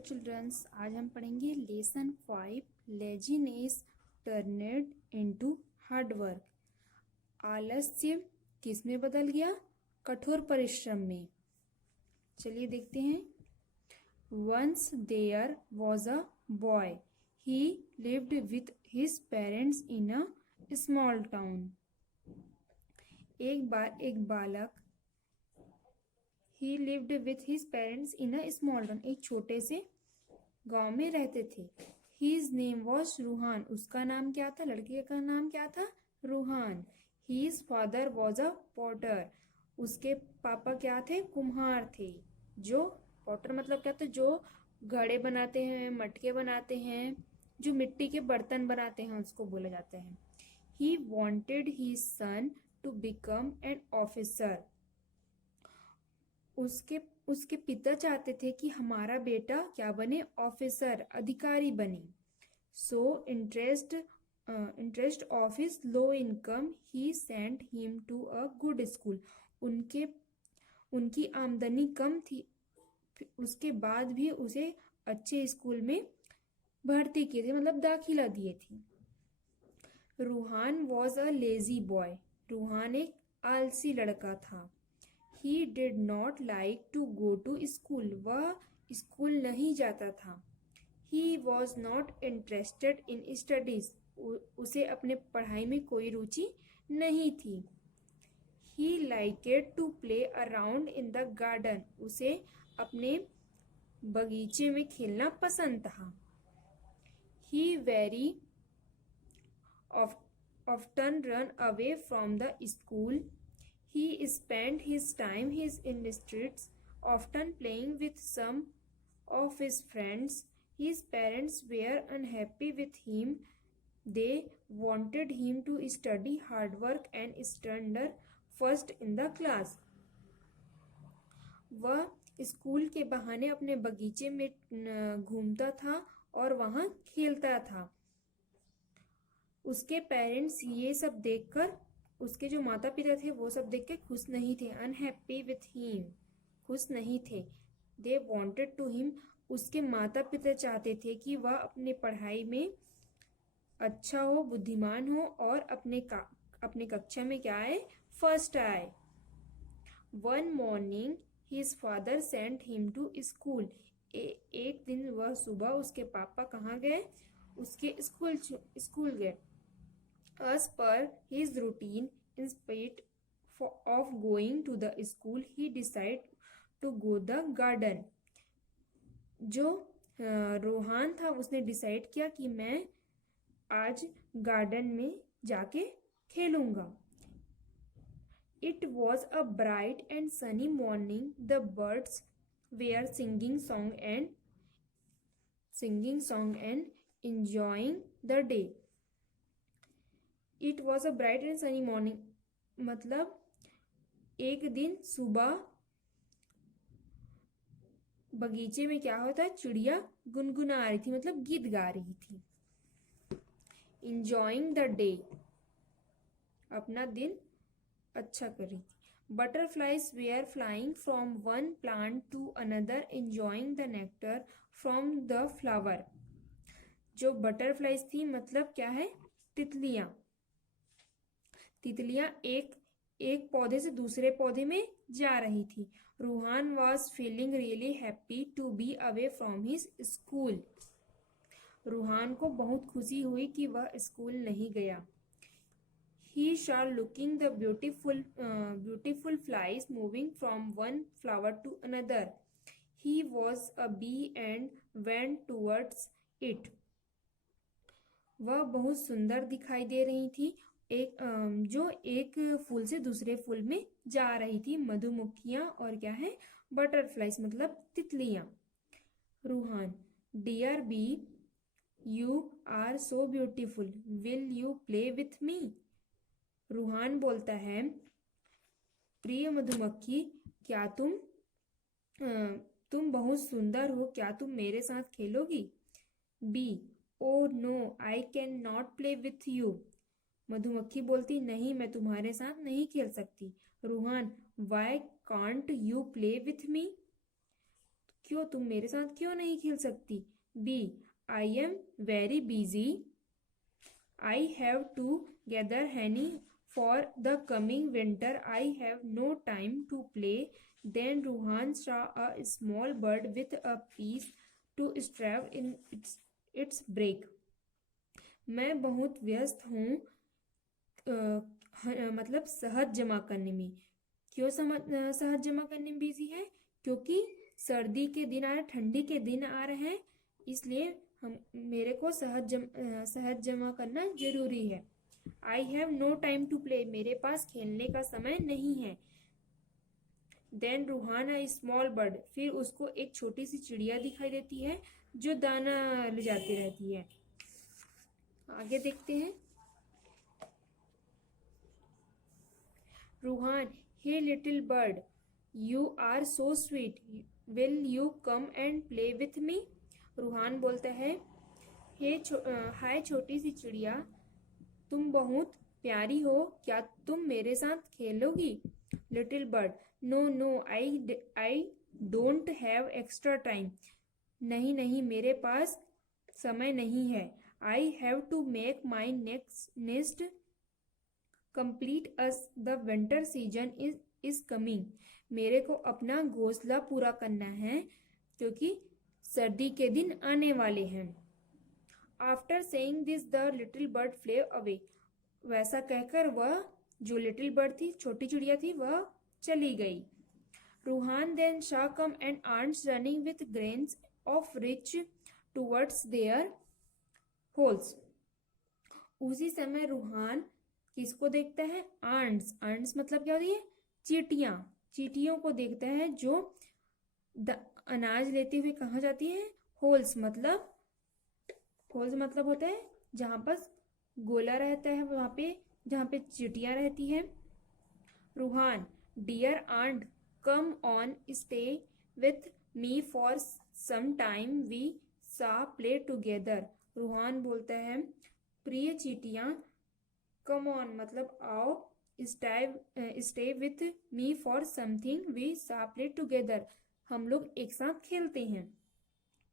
Children's, आज हम पढ़ेंगे lesson 5 laziness turned into hard work. आलस्य किस में बदल गया? कठोर परिश्रम में। चलिए देखते हैं। Once there was a boy, he lived with his parents in a small town. एक बार एक बालक, he lived with his parents in a small town, एक छोटे से गांव में रहते थे। हिज नेम वॉज रूहान, उसका नाम क्या था? लड़के का नाम क्या था? Ruhan. His father was a potter, उसके पापा क्या थे? कुम्हार थे। जो पॉटर मतलब क्या था? जो घड़े बनाते हैं, मटके बनाते हैं, जो मिट्टी के बर्तन बनाते हैं, उसको बोला जाता है। He wanted his son to become an officer, उसके पिता चाहते थे कि हमारा बेटा क्या बने? ऑफिसर, अधिकारी बने। So interest of his low income he sent him to a good school, उनकी आमदनी कम थी, उसके बाद भी उसे अच्छे स्कूल में भर्ती किए थे, मतलब दाखिला दिए थे। Ruhan was a lazy boy, Ruhan एक आलसी लड़का था। He did not like to go to school, वह स्कूल नहीं जाता था। He was not interested in studies, उसे अपने पढ़ाई में कोई रुचि नहीं थी। He liked to play around in the garden, उसे अपने बगीचे में खेलना पसंद था। He very often run away from the school. He spent his time in the streets, often playing with some of his friends. His parents were unhappy with him. They wanted him to study hard work and stand first in the class. वह school के बहाने अपने बगीचे में घूमता था और वहां खेलता था। उसके पेरेंट्स ये सब देखकर, उसके जो माता पिता थे वो सब देख के खुश नहीं थे। अनहैप्पी विथ हिम, खुश नहीं थे। दे वॉन्टेड टू हिम, उसके माता पिता चाहते थे कि वह अपने पढ़ाई में अच्छा हो, बुद्धिमान हो और अपने कक्षा में क्या आए? फर्स्ट आए। One morning his father sent him to school, एक दिन वह सुबह उसके पापा कहाँ गए? उसके स्कूल गए। As per his routine, in spite of going to the school, he decided to go the garden. जो रोहान था उसने डिसाइड किया कि मैं आज गार्डन में जाके खेलूंगा। It was a bright and sunny morning. The birds were singing song and enjoying the day. It was a bright and sunny morning, मतलब एक दिन सुबह बगीचे में क्या होता है? चिड़िया गुनगुना रही थी, मतलब गीत गा रही थी। इंजॉइंग द डे, अपना दिन अच्छा कर रही थी। Butterflies were flying from one plant to another enjoying the nectar from the flower. जो बटरफ्लाइज थी मतलब क्या है? तितलियां। तितलियां एक पौधे से दूसरे पौधे में जा रही थी। Ruhan was feeling really happy to be away from his school, Ruhan को बहुत खुशी हुई कि वह स्कूल नहीं गया। ही saw looking the beautiful flies moving from one flower to another. He was a bee and went towards it. वह बहुत सुंदर दिखाई दे रही थी, जो एक फूल से दूसरे फूल में जा रही थी। मधुमक्खियां और क्या है? बटरफ्लाइज मतलब तितलियां। Ruhan, dear bee, you are so beautiful, will you play with me? Ruhan बोलता है, प्रिय मधुमक्खी, क्या तुम बहुत सुंदर हो, क्या तुम मेरे साथ खेलोगी? Bee, O no, I can not play with you. मधुमक्खी बोलती, नहीं, मैं तुम्हारे साथ नहीं खेल सकती। Ruhan, why can't you play with me? क्यों, तुम मेरे साथ क्यों नहीं खेल सकती? Bee, I am very busy, I have to gather honey for the coming winter, I have no time to play. Then Ruhan saw a small bird with a piece to strap in its break. मैं बहुत व्यस्त हूँ मतलब शहद जमा करने में। क्यों शहद जमा करने में बिजी है? क्योंकि सर्दी के दिन आ रहे, ठंडी के दिन आ रहे हैं, इसलिए हम मेरे को शहद जमा करना जरूरी है। I have no time to play, मेरे पास खेलने का समय नहीं है। Then Ruhan a small bird, फिर उसको एक छोटी सी चिड़िया दिखाई देती है जो दाना ले जाती रहती है। आगे देखते हैं। Ruhan, hey little bird, you are so sweet, will you come and play with me? Ruhan बोलता है, हाय छोटी सी चिड़िया, तुम बहुत प्यारी हो, क्या तुम मेरे साथ खेलोगी? Little bird, no no, I don't have extra time, नहीं नहीं, मेरे पास समय नहीं है। I have to make my next complete as the winter season is coming, मेरे को अपना घोंसला पूरा करना है क्योंकि सर्दी के दिन आने वाले हैं। After saying this the little bird Phule away, वैसा कहकर वह जो लिटिल बर्ड थी, छोटी चिड़िया थी, वह चली गई। Ruhan then saw come and ants running with grains of rich towards their holes. उसी समय रूहान किसको देखता है? आंट्स। आंट्स मतलब क्या होती है? चींटियां। चींटियों को देखता है जो अनाज लेते हुए कहाँ जाती है? होल्स मतलब होता है जहां पर गोला रहता है, वहां पे जहां पे चींटियां रहती है। Ruhan, dear ant, come on, stay with me for some time, we shall play together. Ruhan बोलता है, प्रिय चींटियां, कम ऑन मतलब आओ, stay with me for something, we shall play together, हम लोग एक साथ खेलते हैं।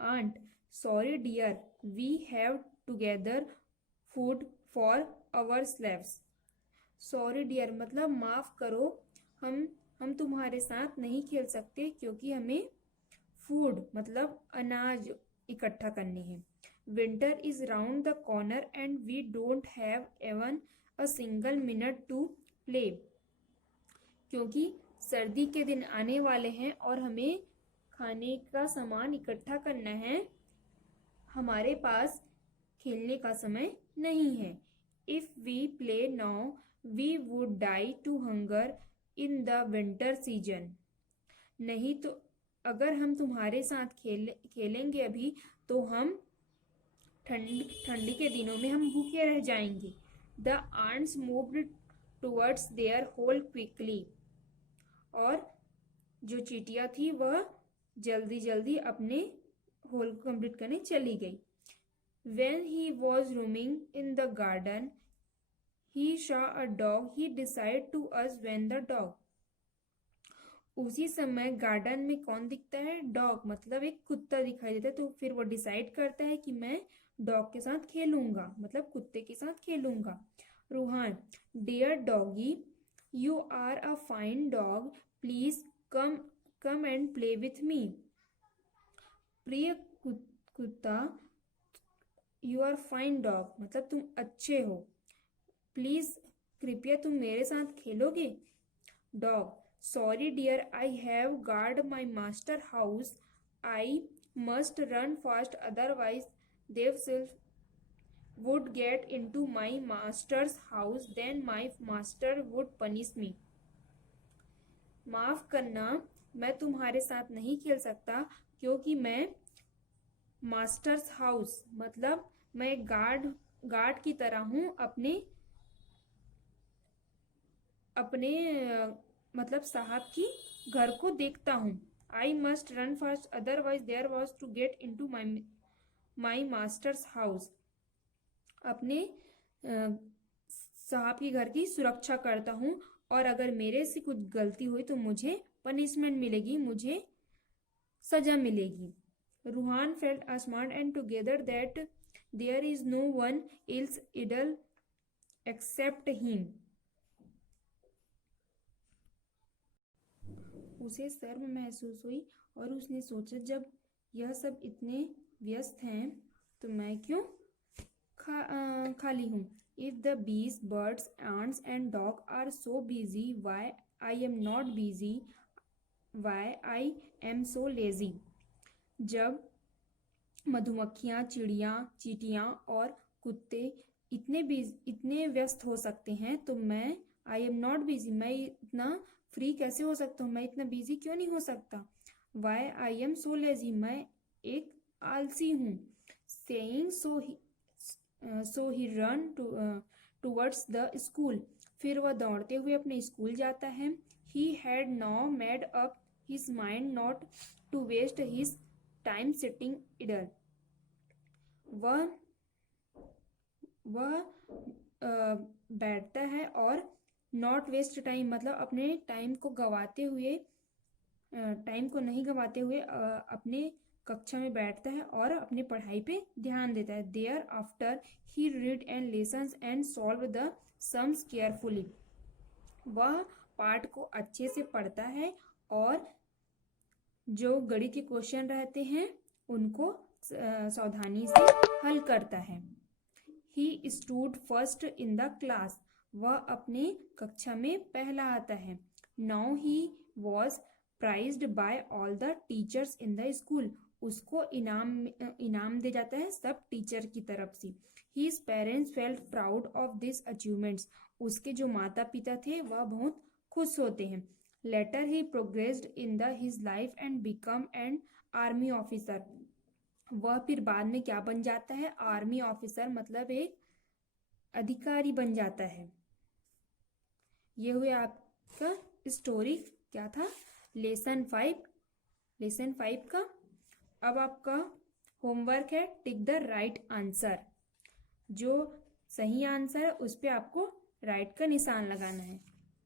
Ant, sorry dear, we have together food for our slaves. Sorry dear मतलब माफ करो, हम तुम्हारे साथ नहीं खेल सकते क्योंकि हमें फूड मतलब अनाज इकट्ठा करनी है। Winter is round the corner and we don't have even a single minute to play, क्योंकि सर्दी के दिन आने वाले हैं और हमें खाने का सामान इकट्ठा करना है, हमारे पास खेलने का समय नहीं है। If we play now we would die to hunger in the winter season, नहीं तो अगर हम तुम्हारे साथ खेलेंगे अभी तो हम ठंडी के दिनों में हम भूखे रह जाएंगे। The ants moved towards their hole quickly, और जो चींटियां थी वह जल्दी जल्दी अपने होल को कंप्लीट करने चली गई। When he was roaming in the garden, he saw a dog. He decided to ask when the dog. उसी समय गार्डन में कौन दिखता है? डॉग मतलब एक कुत्ता दिखाई देता है, तो फिर वो डिसाइड करता है कि मैं डॉग के साथ खेलूंगा, मतलब कुत्ते के साथ खेलूंगा। Ruhan, dear doggy, you are a fine dog, please come and play with me. प्रिय कुत्ता, यू आर फाइन डॉग मतलब तुम अच्छे हो, प्लीज कृपया तुम मेरे साथ खेलोगे? Dog, sorry dear, I have guard my master house, I must run fast otherwise देव would get into my master's house, then my master would punish me. माफ करना, मैं तुम्हारे साथ नहीं खेल सकता क्योंकि मैं मास्टर्स हाउस मतलब मैं गार्ड की तरह हूँ, अपने मतलब साहब की घर को देखता हूँ। I must run fast otherwise there was to get into my master's house, अपने साहब की घर की सुरक्षा करता हूँ, और अगर मेरे से कुछ गलती हुई तो मुझे पनिशमेंट मिलेगी, मुझे सजा मिलेगी। Ruhan felt smart and together that there is no one else idle except him. उसे शर्म महसूस हुई और उसने सोचा, जब यह सब इतने व्यस्त हैं तो मैं क्यों खाली हूँ। If the bees birds ants and dog are so busy, why I am not busy, why I am so lazy. जब मधुमक्खियाँ, चिड़िया, चींटियाँ और कुत्ते इतने व्यस्त हो सकते हैं तो मैं आई एम नॉट बिजी, मैं इतना फ्री कैसे हो सकता हूँ, मैं इतना बिजी क्यों नहीं हो सकता। Why I am so lazy, मैं एक आलसी हूँ। Saying so he run towards the school, फिर वह दौड़ते हुए अपने स्कूल जाता है। He had now made up his mind not to waste his time sitting idle. वह बैठता है और नॉट वेस्ट टाइम मतलब अपने टाइम को नहीं गवाते हुए अपने कक्षा में बैठता है और अपनी पढ़ाई पे ध्यान देता है। Thereafter he read and lessons and solve the sums carefully, वह पाठ को अच्छे से पढ़ता है और जो गणित के क्वेश्चन रहते हैं उनको सावधानी से हल करता है। He stood first in the class, वह अपने कक्षा में पहला आता है। Now he was prized by all the teachers in the school, उसको इनाम दे जाता है सब टीचर की तरफ से। His parents felt proud of this achievements, उसके जो माता पिता थे वह बहुत खुश होते हैं। Later he progressed in the his life and become an army officer, वह फिर बाद में क्या बन जाता है, आर्मी ऑफिसर मतलब एक अधिकारी बन जाता है। ये हुए आपका स्टोरी क्या था, लेसन 5 का। अब आपका होमवर्क है टिक द राइट आंसर, जो सही आंसर है उस पर आपको राइट का निशान लगाना है।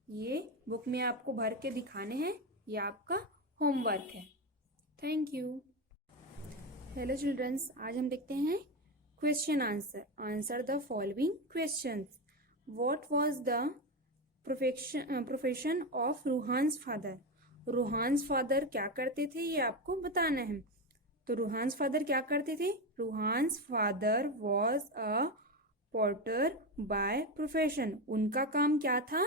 ये बुक में आपको भर के दिखाने हैं, ये आपका होमवर्क है। Thank you. हेलो चिल्ड्रंस, आज हम देखते हैं question answer. Answer the following questions. What was the profession of Ruhan's father, Ruhan's father क्या करते थे ये आपको बताना है। तो रूहान्स फादर क्या करते थे, Ruhan's father was a potter by profession, उनका काम क्या था,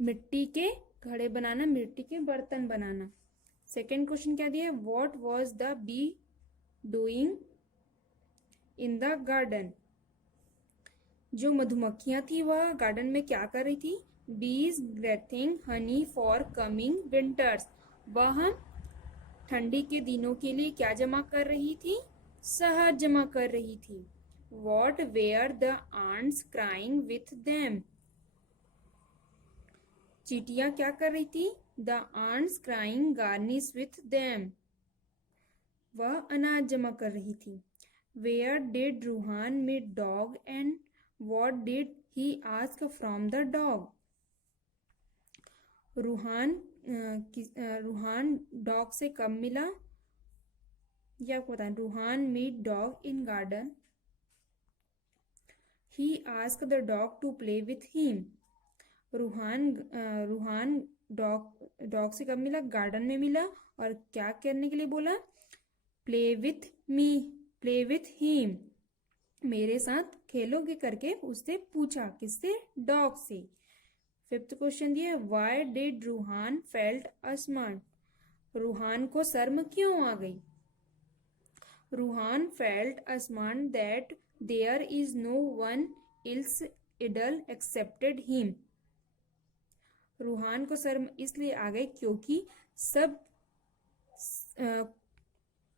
मिट्टी के घड़े बनाना, मिट्टी के बर्तन बनाना। सेकेंड क्वेश्चन क्या दिया, what was the be doing in the garden, जो मधुमक्खियां थी वह गार्डन में क्या कर रही थी, बीज गेथिंग हनी फॉर कमिंग विंटर्स, वह ठंडी के दिनों के लिए क्या जमा कर रही थी, शहद जमा कर रही थी। What were the ants crying with them, चींटियां क्या कर रही थी, the ants crying garnish with them, वह अनाज जमा कर रही थी। Where did Ruhan meet dog and what did he ask from the dog, Ruhan dog से कब मिला, ये आपको बताएं। Ruhan meet dog in garden, he ask the dog to play with him, Ruhan dog से कब मिला, गार्डन में मिला, और क्या करने के लिए बोला, play with me, play with him, मेरे साथ खेलोगे करके उससे पूछा, किससे, डॉग से। फिफ्थ क्वेश्चन दिया, why did Ruhan felt a smart, Ruhan को शर्म क्यों आ गई, Ruhan felt a smart that there is no one else idle excepted him, Ruhan को शर्म इसलिए आ गई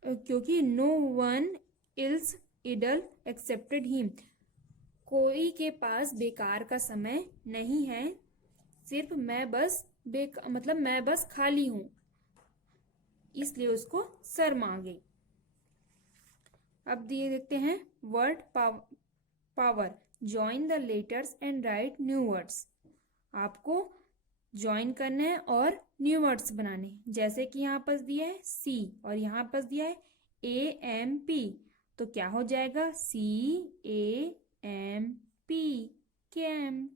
क्योंकि no one else idle excepted him, कोई के पास बेकार का समय नहीं है, सिर्फ मैं बस खाली हूं, इसलिए उसको शर्म आ गई। अब दिए देखते हैं word power, join the letters and right new words, आपको ज्वाइन करना है और न्यू वर्ड्स बनाने। जैसे कि यहाँ पर दिया है सी और यहाँ पर दिया है AMP, तो क्या हो जाएगा CAMP, कैम्प।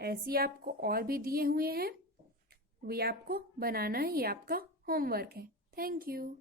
ऐसे आपको और भी दिए हुए हैं, वे आपको बनाना है, ये आपका होमवर्क है। Thank you.